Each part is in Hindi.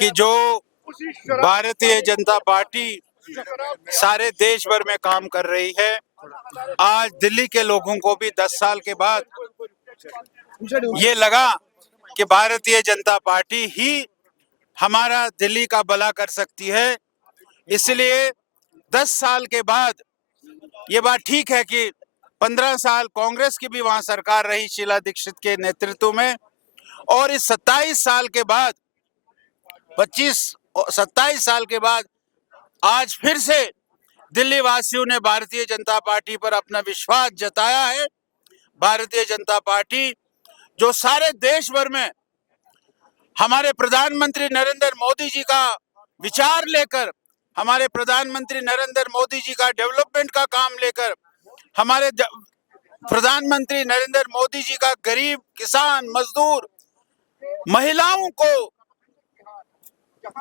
कि जो भारतीय जनता पार्टी सारे देश भर में काम कर रही है, आज दिल्ली के लोगों को भी 10 साल के बाद ये लगा कि भारतीय जनता पार्टी ही हमारा दिल्ली का भला कर सकती है। इसलिए 10 साल के बाद ये बात ठीक है कि 15 साल कांग्रेस की भी वहां सरकार रही शीला दीक्षित के नेतृत्व में, और इस 27 साल के बाद 27 साल के बाद आज फिर से दिल्ली वासियों ने भारतीय जनता पार्टी पर अपना विश्वास जताया है। भारतीय जनता पार्टी जो सारे देश भर में हमारे प्रधानमंत्री नरेंद्र मोदी जी का विचार लेकर, हमारे प्रधानमंत्री नरेंद्र मोदी जी का डेवलपमेंट का काम लेकर, हमारे प्रधानमंत्री नरेंद्र मोदी जी का गरीब, किसान, मजदूर, महिलाओं को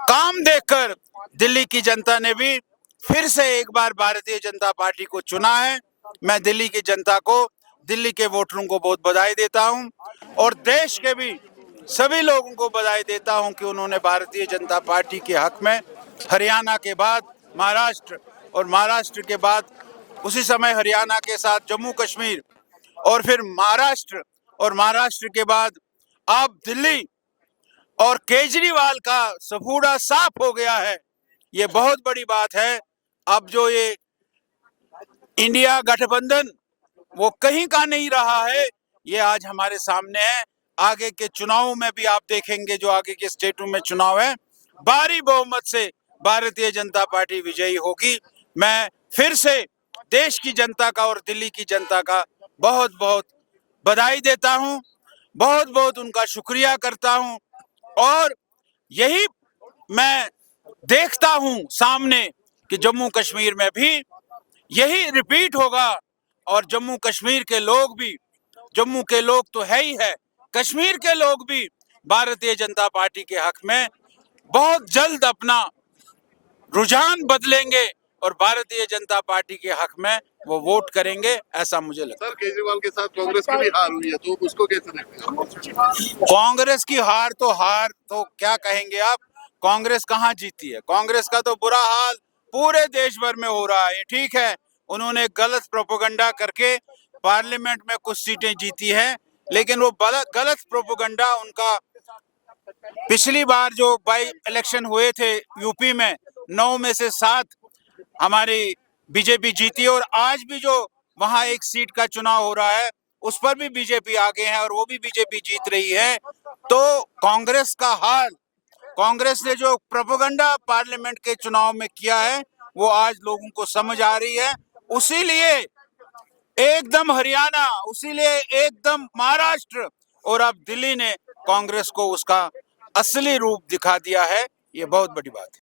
काम देखकर दिल्ली की जनता ने भी फिर से एक बार भारतीय जनता पार्टी को चुना है। मैं दिल्ली की जनता को, दिल्ली के वोटरों को बहुत बधाई देता हूं और देश के भी सभी लोगों को बधाई देता हूं कि उन्होंने भारतीय जनता पार्टी के हक में हरियाणा के बाद महाराष्ट्र, और महाराष्ट्र के बाद उसी समय हरियाणा के साथ जम्मू कश्मीर, और फिर महाराष्ट्र, और महाराष्ट्र के बाद अब दिल्ली, और केजरीवाल का सफूड़ा साफ हो गया है। ये बहुत बड़ी बात है। अब जो ये इंडिया गठबंधन वो कहीं का नहीं रहा है, ये आज हमारे सामने है। आगे के चुनावों में भी आप देखेंगे, जो आगे के स्टेटों में चुनाव है, भारी बहुमत से भारतीय जनता पार्टी विजयी होगी। मैं फिर से देश की जनता का और दिल्ली की जनता का बहुत बहुत बधाई देता हूं, बहुत बहुत उनका शुक्रिया करता हूं, और यही मैं देखता हूं सामने कि जम्मू कश्मीर में भी यही रिपीट होगा, और जम्मू कश्मीर के लोग भी, जम्मू के लोग तो है ही है, कश्मीर के लोग भी भारतीय जनता पार्टी के हक में बहुत जल्द अपना रुझान बदलेंगे और भारतीय जनता पार्टी के हक में वो वोट करेंगे, ऐसा मुझे लगता है। सर, केजरीवाल के साथ कांग्रेस की भी हार हुई है, तो उसको कैसे देखते हैं? कांग्रेस की हार तो क्या कहेंगे आप, कांग्रेस कहाँ जीती है? कांग्रेस का तो बुरा हाल पूरे देश भर में हो रहा है। ठीक है, उन्होंने गलत प्रोपेगेंडा करके पार्लियामेंट में कुछ सीटें जीती हैं, लेकिन वो गलत प्रोपेगेंडा उनका पिछली बार जो बाई इलेक्शन हुए थे यूपी में, 9 में से 7 हमारी बीजेपी जीती, और आज भी जो वहां एक सीट का चुनाव हो रहा है उस पर भी बीजेपी आगे है और वो भी बीजेपी जीत रही है। तो कांग्रेस का हाल, कांग्रेस ने जो प्रोपेगेंडा पार्लियामेंट के चुनाव में किया है वो आज लोगों को समझ आ रही है। उसीलिए एकदम हरियाणा, उसीलिए एकदम महाराष्ट्र, और अब दिल्ली ने कांग्रेस को उसका असली रूप दिखा दिया है। ये बहुत बड़ी बात है।